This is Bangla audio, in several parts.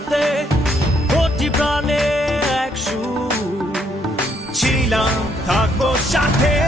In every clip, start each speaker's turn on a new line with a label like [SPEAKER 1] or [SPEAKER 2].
[SPEAKER 1] সাথে কোটি প্রাণে এক ছিলাম থাকব সাথে।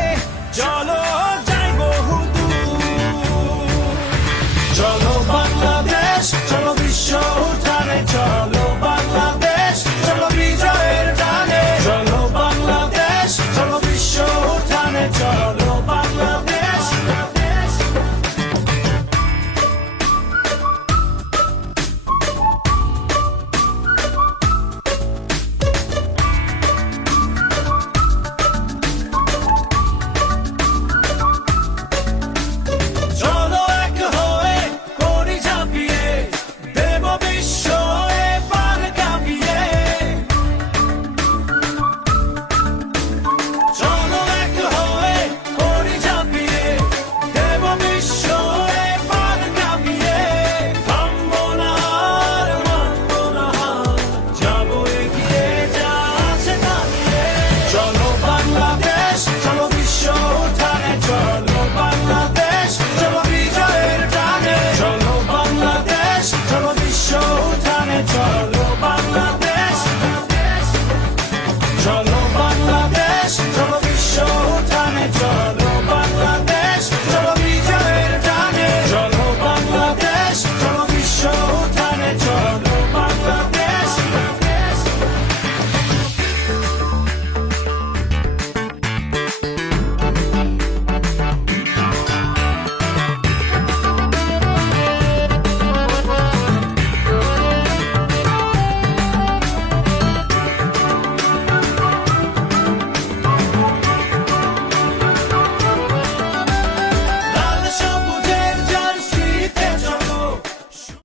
[SPEAKER 1] Charlie.